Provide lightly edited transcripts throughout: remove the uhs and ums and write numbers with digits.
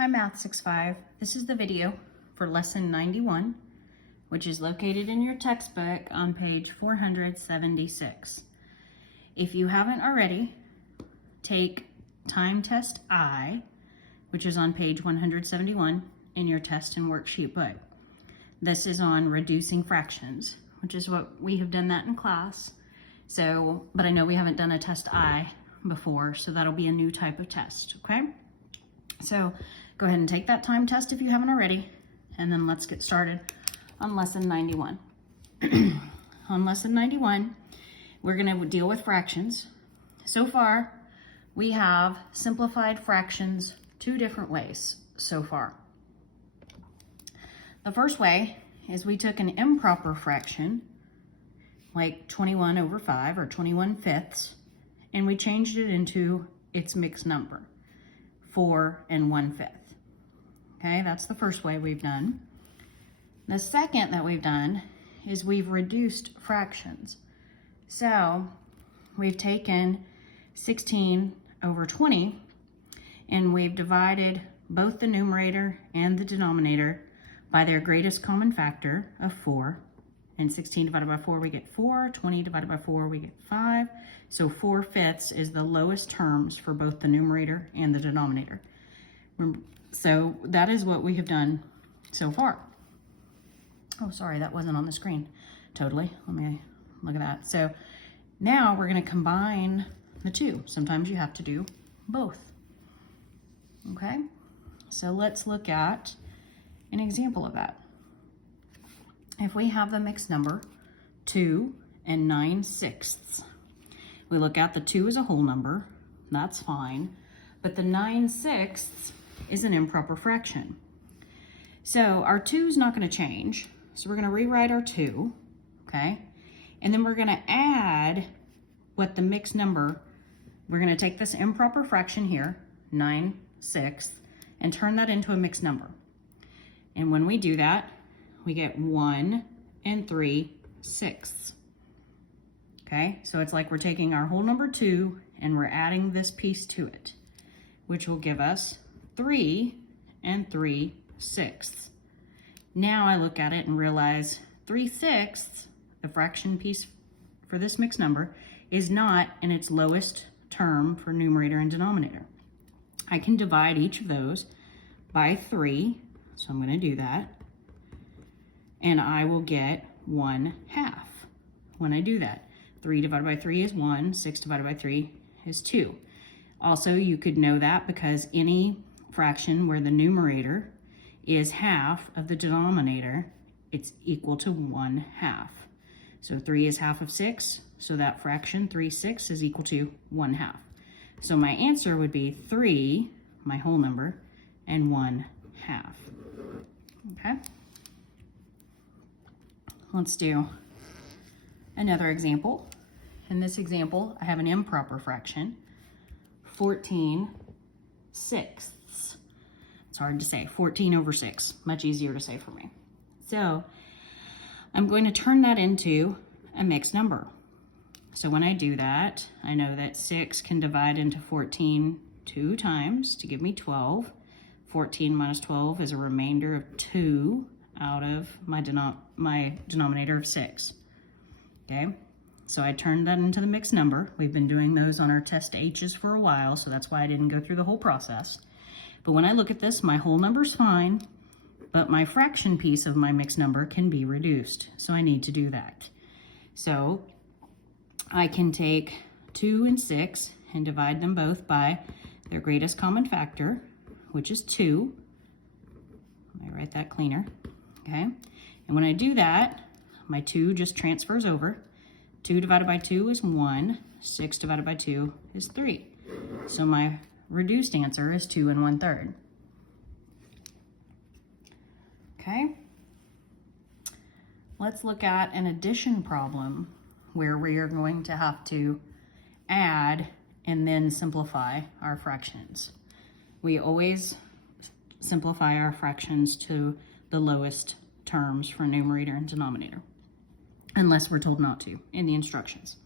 Hi Math 6-5. This is the video for lesson 91, which is located in your textbook on page 476. If you haven't already, take time test I, which is on page 171 in your test and worksheet book. This is on reducing fractions, which is what we have done that in class. So, but I know we haven't done a test I before, so that'll be a new type of test, okay? So go ahead and take that time test if you haven't already, and then let's get started on lesson 91. On lesson 91, we're gonna deal with fractions. So far, we have simplified fractions two different ways so far. The first way is we took an improper fraction, like 21 over 5 or 21 fifths, and we changed it into its mixed number, 4 and 1/5. Okay, that's the first way we've done. The second that we've done is we've reduced fractions. So we've taken 16 over 20 and we've divided both the numerator and the denominator by their greatest common factor of 4. And 16 divided by 4, we get 4. 20 divided by 4, we get 5. So 4 fifths is the lowest terms for both the numerator and the denominator. So that is what we have done so far. Oh, sorry, that wasn't on the screen. Totally. Let me look at that. So now we're going to combine the two. Sometimes you have to do both. Okay? So let's look at an example of that. If we have the mixed number 2 and 9/6, we look at the 2 as a whole number, that's fine, but the 9/6 is an improper fraction. So our 2 is not going to change, so we're going to rewrite our 2, okay? And then we're going to add what the mixed number, we're going to take this improper fraction here, 9/6, and turn that into a mixed number. And when we do that, we get 1 and 3/6. Okay, so it's like we're taking our whole number 2 and we're adding this piece to it, which will give us 3 and 3/6. Now I look at it and realize 3/6, the fraction piece for this mixed number, is not in its lowest term for numerator and denominator. I can divide each of those by 3, so I'm going to do that. And I will get 1/2 when I do that. 3 divided by 3 is 1, 6 divided by 3 is 2. Also, you could know that because any fraction where the numerator is half of the denominator, it's equal to 1/2. So 3 is half of 6, so that fraction 3/6 is equal to 1/2. So my answer would be 3, my whole number, and 1/2. Okay? Let's do another example. In this example, I have an improper fraction, 14/6. It's hard to say, 14 over 6, much easier to say for me. So I'm going to turn that into a mixed number. So when I do that, I know that 6 can divide into 14 2 times to give me 12. 14 minus 12 is a remainder of 2 out of my denominator of 6. Okay, so I turned that into the mixed number. We've been doing those on our test H's for a while, so that's why I didn't go through the whole process. But when I look at this, my whole number's fine, but my fraction piece of my mixed number can be reduced, so I need to do that. So I can take 2 and 6 and divide them both by their greatest common factor, which is 2. Let me write that cleaner. Okay, and when I do that, my 2 just transfers over. 2 divided by 2 is 1. 6 divided by 2 is 3. So my reduced answer is 2 and 1/3. Okay, let's look at an addition problem where we are going to have to add and then simplify our fractions. We always simplify our fractions to the lowest terms for numerator and denominator, unless we're told not to in the instructions.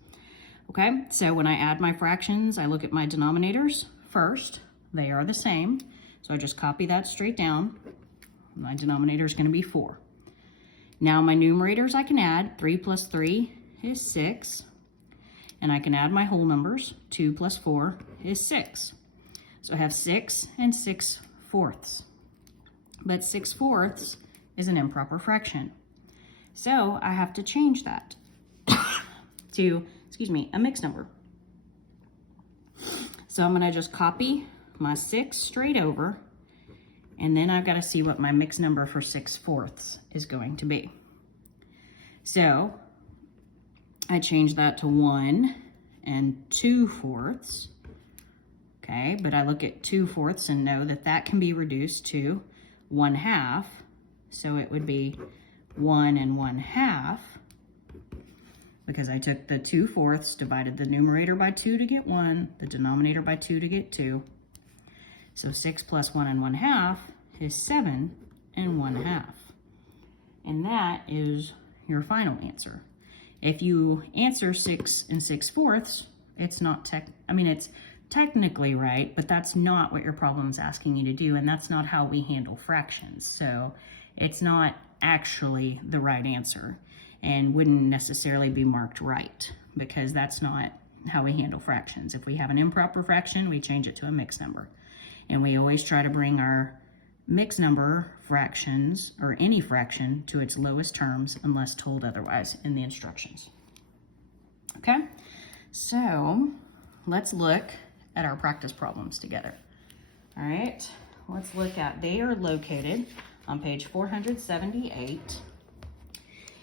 Okay, so when I add my fractions, I look at my denominators first. They are the same. So I just copy that straight down. My denominator is going to be 4. Now my numerators I can add. 3 plus 3 is 6. And I can add my whole numbers. 2 plus 4 is 6. So I have 6 and 6/4. But 6/4 is an improper fraction. So I have to change that to, a mixed number. So I'm going to just copy my 6 straight over, and then I've got to see what my mixed number for 6/4 is going to be. So I change that to 1 and 2/4. Okay, but I look at 2/4 and know that that can be reduced to 1/2. So it would be 1 and 1/2, because I took the 2/4, divided the numerator by 2 to get 1, the denominator by 2 to get 2. So 6 plus 1 and 1/2 is 7 and 1/2. And that is your final answer. If you answer 6 and 6/4, it's not it's technically right, but that's not what your problem is asking you to do, and that's not how we handle fractions. So it's not actually the right answer and wouldn't necessarily be marked right, because that's not how we handle fractions. If we have an improper fraction, we change it to a mixed number. And we always try to bring our mixed number fractions, or any fraction, to its lowest terms unless told otherwise in the instructions. Okay, so let's look at our practice problems together. All right, let's look at, they are located on page 478.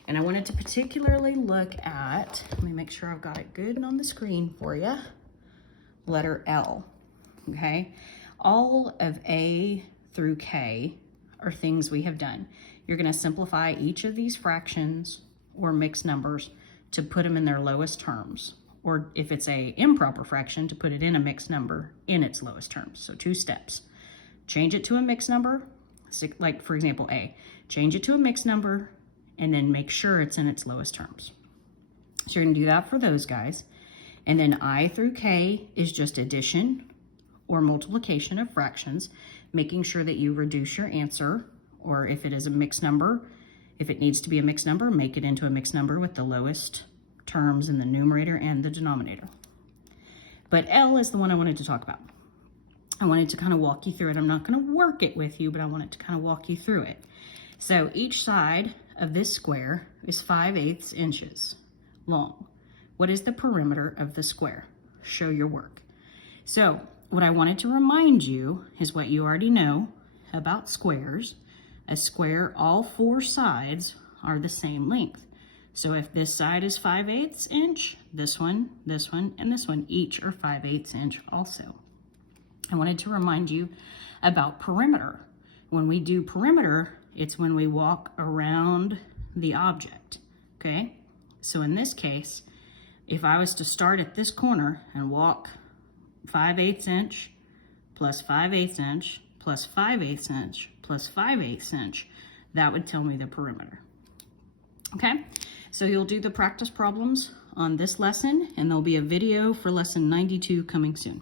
And I wanted to particularly look at, let me make sure I've got it good on the screen for you, letter L, okay? All of A through K are things we have done. You're gonna simplify each of these fractions or mixed numbers to put them in their lowest terms, or if it's a improper fraction, to put it in a mixed number in its lowest terms. So 2 steps. Change it to a mixed number, like for example A. Change it to a mixed number, and then make sure it's in its lowest terms. So you're gonna do that for those guys. And then I through K is just addition or multiplication of fractions, making sure that you reduce your answer, or if it is a mixed number, if it needs to be a mixed number, make it into a mixed number with the lowest terms in the numerator and the denominator. But L is the one I wanted to talk about. I wanted to kind of walk you through it. I'm not going to work it with you, but I wanted to kind of walk you through it. So each side of this square is 5/8 inches long. What is the perimeter of the square? Show your work. So what I wanted to remind you is what you already know about squares. A square, all 4 sides are the same length. So if this side is 5/8 inch, this one, and this one, each are 5/8 inch also. I wanted to remind you about perimeter. When we do perimeter, it's when we walk around the object, okay? So in this case, if I was to start at this corner and walk 5/8 inch plus 5/8 inch plus 5/8 inch plus 5/8 inch, that would tell me the perimeter. Okay, so you'll do the practice problems on this lesson, and there'll be a video for lesson 92 coming soon.